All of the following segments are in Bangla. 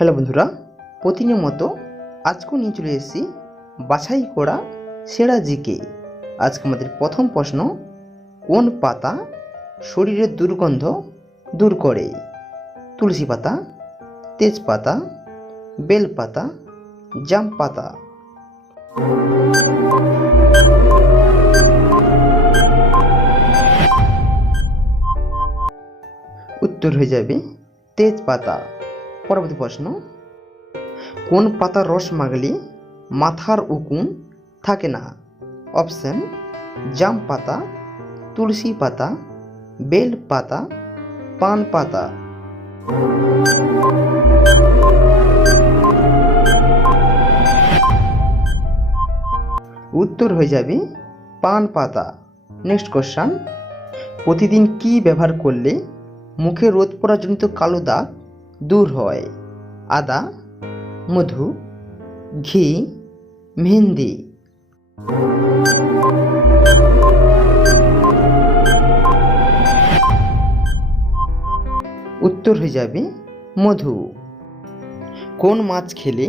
হ্যালো বন্ধুরা, প্রতিদিনের মতো আজকেও নিয়ে চলে এসেছি বাছাই করা সেরা জিকে। আজকে আমাদের প্রথম প্রশ্ন, কোন পাতা শরীরের দুর্গন্ধ দূর করে? তুলসী পাতা, তেজপাতা, বেলপাতা, জাম পাতা। উত্তর হয়ে যাবে তেজপাতা। পরবর্তী প্রশ্ন, কোন পাতার রস মাগলে মাথার উকুন থাকে না? অপশন, জাম পাতা, তুলসী পাতা, বেল পাতা, পান পাতা। উত্তর হয়ে যাবে পান পাতা। নেক্সট কোশ্চেন, প্রতিদিন কি ব্যবহার করলে মুখে রোদ পড়াজনিত কালো দাগ দূর হয়? আদা, মধু, ঘি, মেহেন্দি। উত্তর হয়ে যাবে মধু। কোন মাছ খেলে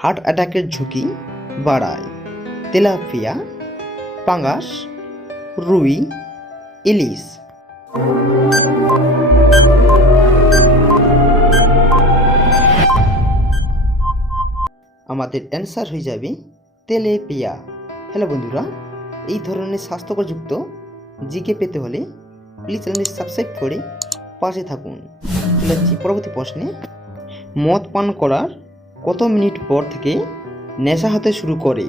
হার্ট অ্যাটাকের ঝুঁকি বাড়ায়? তেলাপিয়া, পাঙ্গাস, রুই, ইলিশ। আমাদের অ্যান্সার হয়ে যাবে তেলাপিয়া। হ্যালো বন্ধুরা, এই ধরনের স্বাস্থ্যকরযুক্ত জিকে পেতে হলে প্লিজ চ্যানেলটি সাবস্ক্রাইব করে পাশে থাকুন। চলে যাচ্ছি পরবর্তী প্রশ্নে। মদ পান করার কত মিনিট পর থেকে নেশা হতে শুরু করে?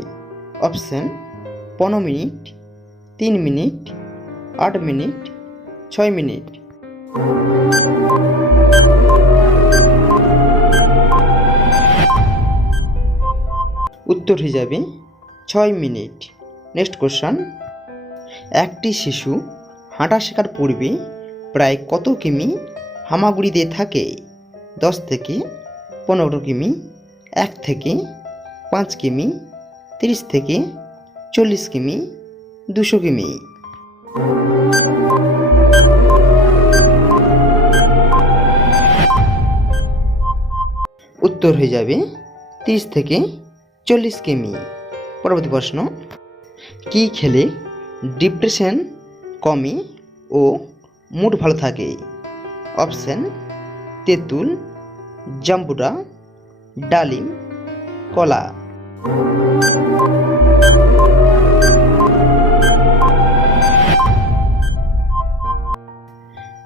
Option, 15 minute, 3 minute, 8 minute, 6 minute. উত্তর হয়ে যাবে 6 মিনিট। নেক্সট কোশ্চেন, একটি শিশু হাঁটা শেখার পূর্বে প্রায় কত কিমি হামাগুড়ি দিয়ে থাকে? 10 থেকে 15 কিমি, 1 থেকে 5 কিমি, 30 থেকে 40 কিমি, 200 কিমি। উত্তর হয়ে যাবে 30 থেকে 40 কিমি। পরবর্তী প্রশ্ন, কি খেলে ডিপ্রেশন কমে ও মুড ভালো থাকে? অপশন, তেঁতুল, জাম্বুরা, ডালিম, কলা।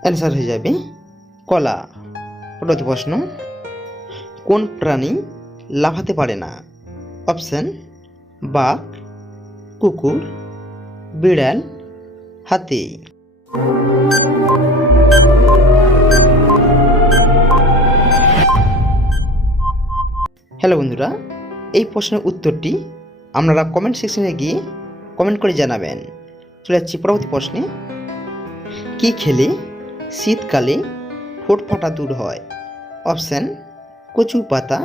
অ্যান্সার হয়ে যাবে কলা। পরবর্তী প্রশ্ন, কোন প্রাণী লাফাতে পারে না? অপশন, বাঘ, কুকুর, বিড়াল, হাতি। হ্যালো বন্ধুরা, এই প্রশ্নের উত্তরটি আপনারা কমেন্ট সেকশনে গিয়ে কমেন্ট করে জানাবেন। চলে যাচ্ছি পরবর্তী প্রশ্নে, কি খেলে শীতকালে ঠোঁট ফাটা দূর হয়? অপশন, কচু পাতা,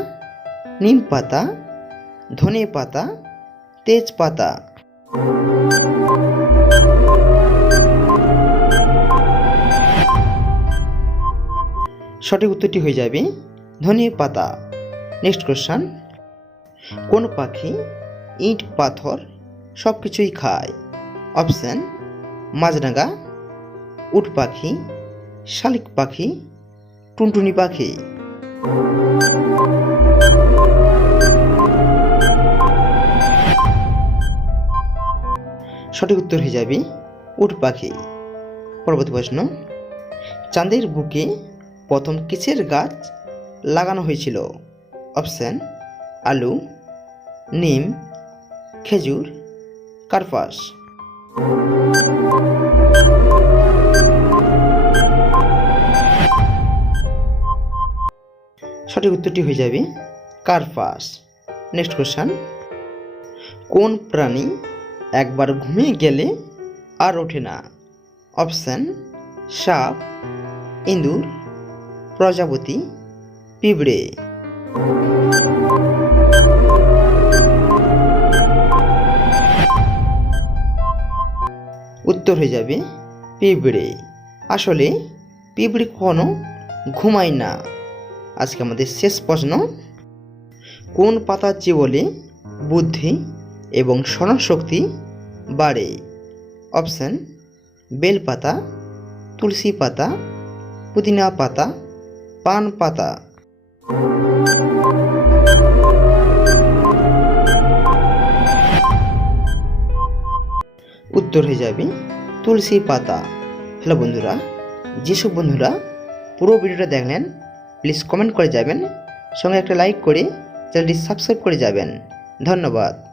নিম পাতা, ধনে পাতা, তেজপাতা। সঠিক উত্তরটি হয়ে যাবে ধনে পাতা। নেক্সট কোশ্চেন, কোন পাখি ইট পাথর সব কিছুই খায়? অপশন, মাছরাঙা, উট পাখি, শালিক পাখি, টুনটুনি পাখি। সঠিক উত্তর হয়ে যাবে উট পাখি। পরবর্তী প্রশ্ন, চাঁদের বুকে প্রথম কিসের গাছ লাগানো হয়েছিল? অপশন, আলু, নিম, খেজুর, কার্পাস। সঠিক উত্তরটি হয়ে যাবে কার্পাস। নেক্সট কোশ্চেন, কোন প্রাণী একবার ঘুমিয়ে গেলে আর ওঠে না? অপশন, সাপ, ইঁদুর, প্রজাপতি, পিঁপড়ে। উত্তর হয়ে যাবে পিঁপড়ে। আসলে পিঁপড়ে কখনো ঘুমায় না, আজকে আমাদের শেষ প্রশ্ন, কোন পাতা চিবোলে বুদ্ধি এবং স্মরণশক্তি বাড়ে? অপশান, বেল পাতা, তুলসী পাতা, পুদিনা পাতা, পান পাতা। উত্তর হয়ে যাবে তুলসী পাতা। হ্যালো বন্ধুরা, যেসব বন্ধুরা পুরো ভিডিওটা দেখলেন প্লিজ কমেন্ট করে যাবেন, সঙ্গে একটা লাইক করে চ্যানেলটি সাবস্ক্রাইব করে যাবেন। ধন্যবাদ।